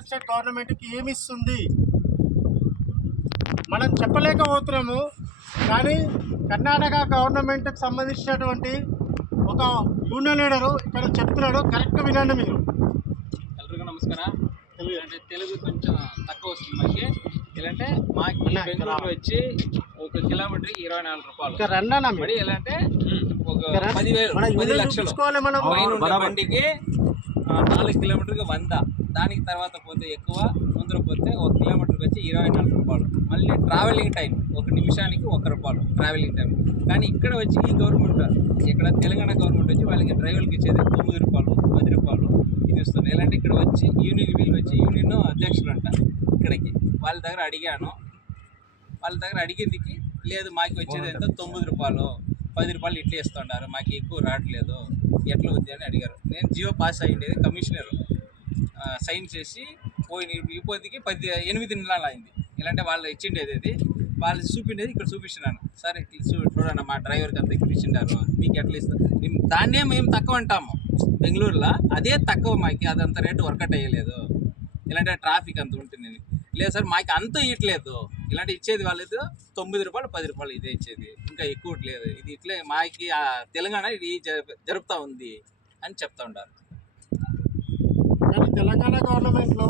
State గవర్నమెంట్కి ఏమి ఇస్తుంది మనం చెప్పలేకపోతున్నాము. కానీ కర్ణాటక గవర్నమెంట్కి సంబంధించినటువంటి ఒక యూనియన్ లీడరు ఇక్కడ చెప్తున్నాడు. కరెక్ట్ వినండి మీరు. ఎల్లరికూ నమస్కార. అంటే తెలుగు కొంచెం తక్కువ వస్తుంది మనకి. ఎలాంటే మాకు బెంగళూరు వచ్చి 1 కిలోమీటర్కి 24 రూపాయలు. మరి ఎలా అంటే ఒక 10 లక్షలు బండికి 4 కిలోమీటర్కి 100. దానికి తర్వాత పోతే ఎక్కువ, ముందర పోతే 1 కిలోమీటర్కి వచ్చి 24 రూపాయలు. మళ్ళీ ట్రావెలింగ్ టైం 1 నిమిషానికి 1 రూపాయలు ట్రావెలింగ్ టైం. కానీ ఇక్కడ వచ్చి ఈ గవర్నమెంట్, ఇక్కడ తెలంగాణ గవర్నమెంట్ వచ్చి వాళ్ళకి డ్రైవర్కి ఇచ్చేది 9 రూపాయలు, 10 రూపాయలు ఇది ఇస్తుంది. ఎలాంటి ఇక్కడ వచ్చి యూనియన్ వీళ్ళు వచ్చి యూనియన్ అధ్యక్షులు అంట. ఇక్కడికి వాళ్ళ దగ్గర అడిగాను. వాళ్ళ దగ్గర అడిగేందుకు లేదు, మాకు వచ్చేది ఎంత 9 రూపాయలు, 10 రూపాయలు ఇట్లా ఇస్తున్నారు, మాకు ఎక్కువ రావట్లేదు, ఎట్లా ఉంది అని అడిగారు. నేను జియో పాస్ అయ్యిండేది, కమిషనర్ సైన్ చేసి పోయిన ఇప్పటికి 8 నెలలు అయింది. ఇలాంటి వాళ్ళు ఇచ్చిండేది అది, వాళ్ళు చూపిండేది ఇక్కడ చూపిస్తున్నాను. సరే చూడండి, మా డ్రైవర్కి అంత ఇక్కడ ఇచ్చిండారు, మీకు ఎట్లా ఇస్తారు. దాన్నే మేము తక్కువ అంటాము బెంగళూరులో, అదే తక్కువ, మాకు అదంత రేటు వర్కౌట్ అయ్యలేదు. ఇలాంటి ట్రాఫిక్ అంత ఉంటుంది. లేదు సార్, మాకు అంత ఇవ్వట్లేదు, ఇలాంటి ఇచ్చేది వాళ్ళది 9 రూపాయలు, 10 రూపాయలు ఇదే ఇచ్చేది, ఇంకా ఎక్కువ ఇట్లేదు. ఇది ఇట్లే మాకి తెలంగాణ ఇది జరుపుతూ ఉంది అని చెప్తా ఉంటారు. కానీ తెలంగాణ గవర్నమెంట్లో